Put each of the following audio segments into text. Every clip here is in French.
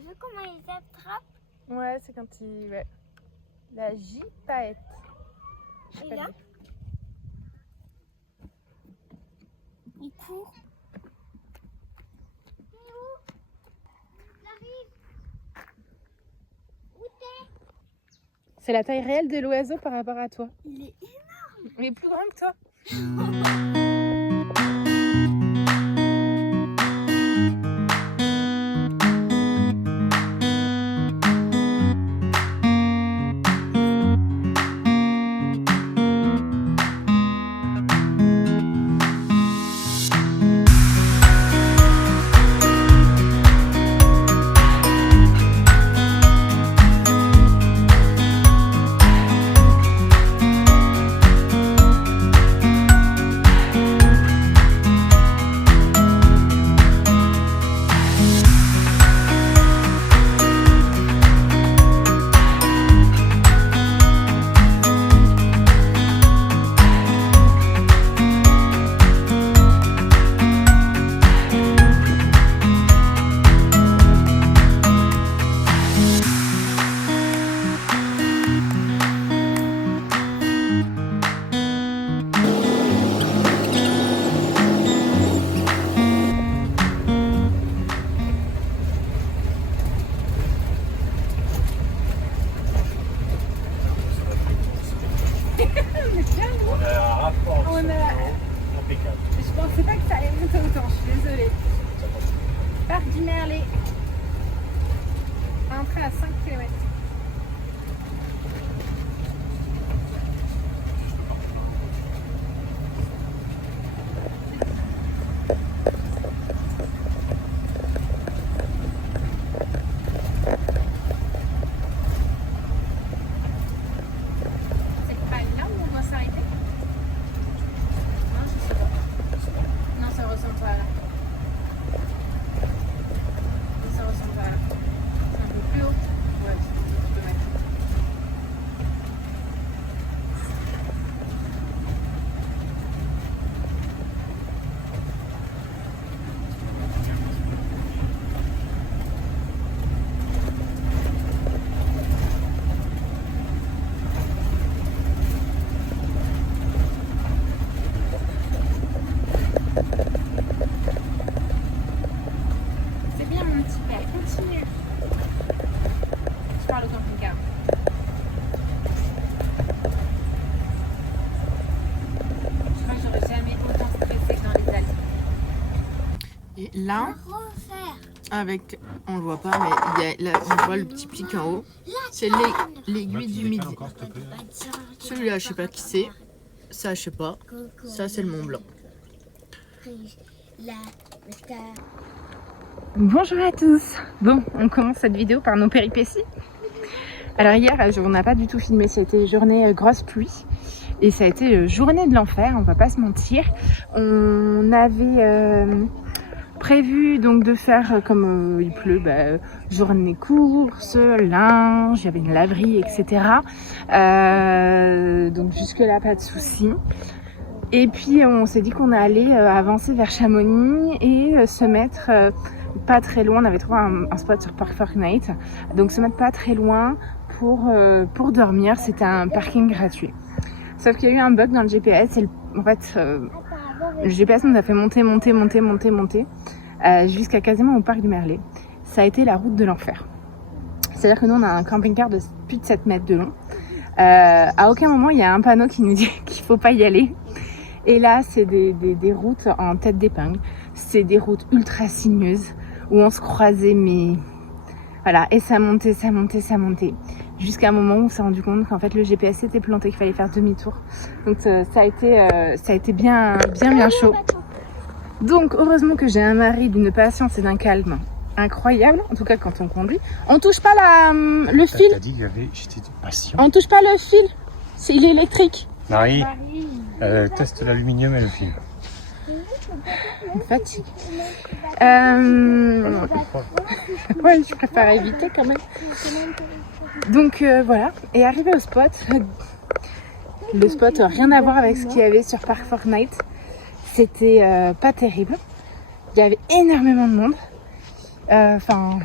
vu comment ils attrapent? Ouais, c'est quand il... Ouais. La gypaète. Je sais Et pas là, dire. il court. J'arrive. Où t'es? C'est la taille réelle de l'oiseau par rapport à toi. Il est Il est plus grand que toi. Je pensais pas que ça allait monter autant, je suis désolée. Parc du Merlet. Entrée à 5 km. C'est pas là où on doit s'arrêter? Non, je sais pas. Non, ça ressemble pas à là. Ça ressemble pas à là. C'est un peu plus haut. Ouais, tu peux mettre. C'est bien mon petit père, continue. Je parle au camping-car. Je crois que j'aurais jamais autant stressé dans les Alpes. Et là, Refaire. avec, on le voit pas, mais il y a là, on voit le petit pic en haut. C'est l'aiguille du midi. Celui-là, je sais pas qui c'est. Ça, je sais pas. Ça, c'est le Mont Blanc. Bonjour à tous. Bon, on commence cette vidéo par nos péripéties. Alors hier, on n'a pas du tout filmé, c'était journée grosse pluie. Et ça a été journée de l'enfer, on va pas se mentir. On avait prévu donc de faire, comme il pleut, journée course, linge, il y avait une laverie, etc. Donc jusque là, pas de soucis. Et puis on s'est dit qu'on allait avancer vers Chamonix et se mettre pas très loin. On avait trouvé un spot sur Park Fortnite, donc se mettre pas très loin pour dormir. C'était un parking gratuit. Sauf qu'il y a eu un bug dans le GPS. Et en fait, le GPS nous a fait monter jusqu'à quasiment au parc du Merlet. Ça a été la route de l'enfer. C'est-à-dire que nous on a un camping-car de plus de 7 mètres de long. À aucun moment il y a un panneau qui nous dit qu'il faut pas y aller. Et là, c'est des routes en tête d'épingle. C'est des routes ultra sinueuses où on se croisait, mais voilà. Et ça montait. Jusqu'à un moment où on s'est rendu compte qu'en fait le GPS était planté, qu'il fallait faire demi-tour. Donc ça a été bien chaud. Donc heureusement que j'ai un mari d'une patience et d'un calme incroyable. En tout cas quand on conduit. On touche pas le fil. T'as dit que j'étais patient. On touche pas le fil. Il est électrique. Marie, teste l'aluminium et le fil. Une fatigue. Ouais, je préfère éviter quand même. Donc voilà, et arrivé au spot, le spot rien à voir avec ce qu'il y avait sur Park Fortnite. C'était pas terrible. Il y avait énormément de monde. Enfin,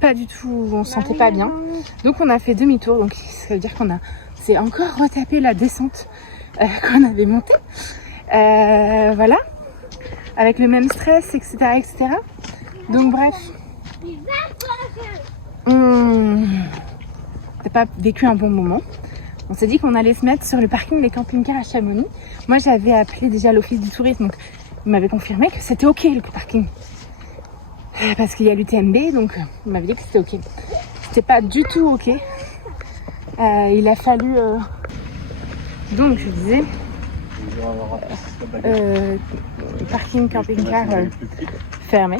pas du tout, on se sentait pas bien. Donc on a fait demi-tour, donc ça veut dire c'est encore retapé la descente qu'on avait montée. Voilà, avec le même stress, etc., etc. Donc bref, on n'a pas vécu un bon moment. On s'est dit qu'on allait se mettre sur le parking des camping-cars à Chamonix. Moi, j'avais appelé déjà l'office du tourisme, donc il m'avait confirmé que c'était ok le parking. Parce qu'il y a l'UTMB, donc il m'avait dit que c'était ok. C'était pas du tout ok. Il a fallu... Donc, je disais... parking camping-car fermé.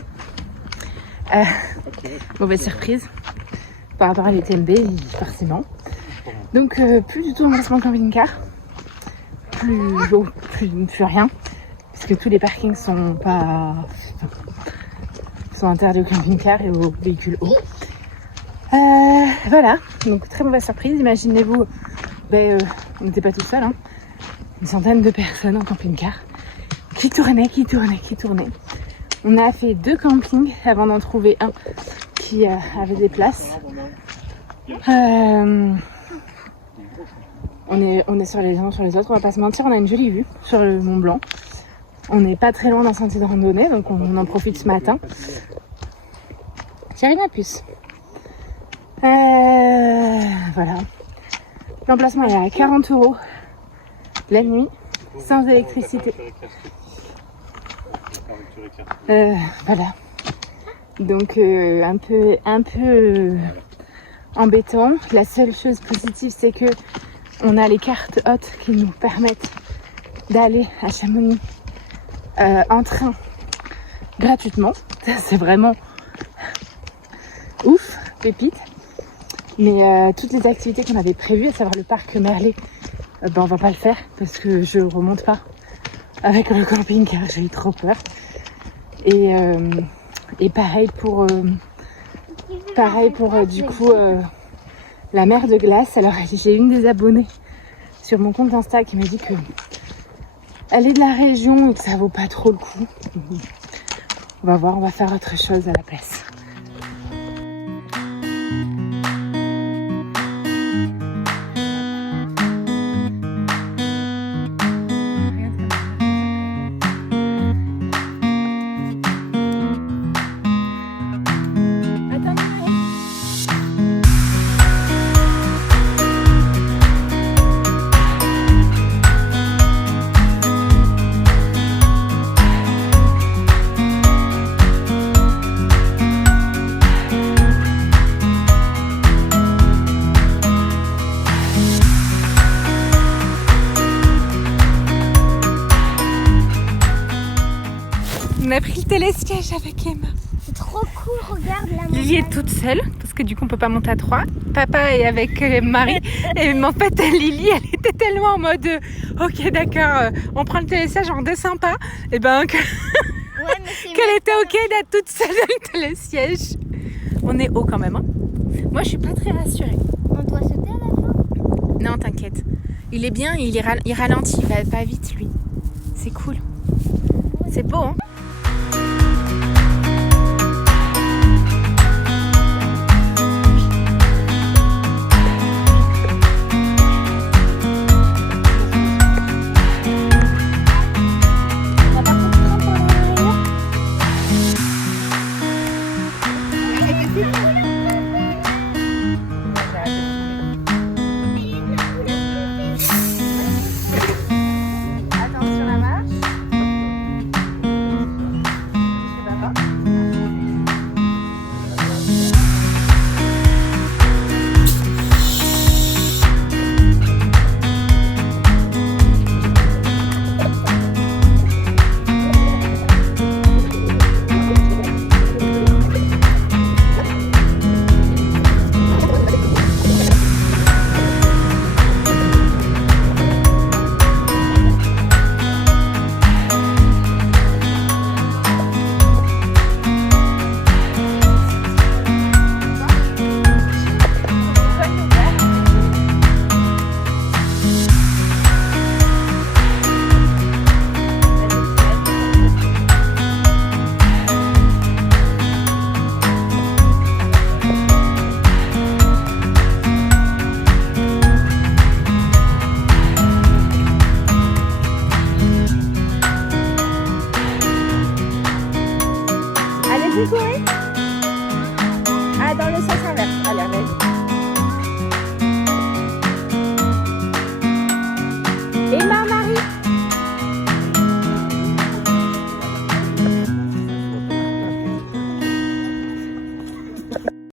Mauvaise surprise par rapport à l'UTMB, forcément. Donc, plus du tout d'emplacement camping-car. Plus rien. Parce que tous les parkings sont interdits au camping-car et aux véhicules hauts. Voilà, donc très mauvaise surprise. Imaginez-vous, on n'était pas tout seul, hein. Une centaine de personnes en camping-car qui tournaient. On a fait 2 campings avant d'en trouver un qui avait des places. On est sur les uns sur les autres, on va pas se mentir, on a une jolie vue sur le Mont Blanc. On n'est pas très loin d'un sentier de randonnée, donc on en profite ce matin. J'arrive à puce. Voilà. L'emplacement est à 40 € la nuit, sans électricité. Voilà. Donc un peu embêtant. La seule chose positive, c'est que on a les cartes hautes qui nous permettent d'aller à Chamonix en train gratuitement. Ça, c'est vraiment ouf, pépite. Mais toutes les activités qu'on avait prévues, à savoir le parc Merlet, on va pas le faire parce que je remonte pas avec le camping-car, j'ai eu trop peur. Et pareil pour du coup la mer de glace. Alors j'ai une des abonnées sur mon compte Insta qui m'a dit que elle est de la région et que ça vaut pas trop le coup. On va voir, on va faire autre chose à la place. On a pris le télésiège avec Emma. C'est trop cool, regarde la montagne. Lily est toute seule, parce que du coup on peut pas monter à 3. Papa est avec Marie. Et en fait Lily, elle était tellement en mode ok d'accord, on prend le télésiège, on descend pas. Et ben qu'elle était ok d'être toute seule dans le télésiège. On est haut quand même, hein. Moi je suis pas très rassurée. On doit sauter à la fin? Non t'inquiète. Il est bien, il ralentit, il va pas vite lui. C'est cool. C'est beau, hein. Attention la marche. Vas-y, Chloé. Ah, dans le sens inverse. Allez, allez.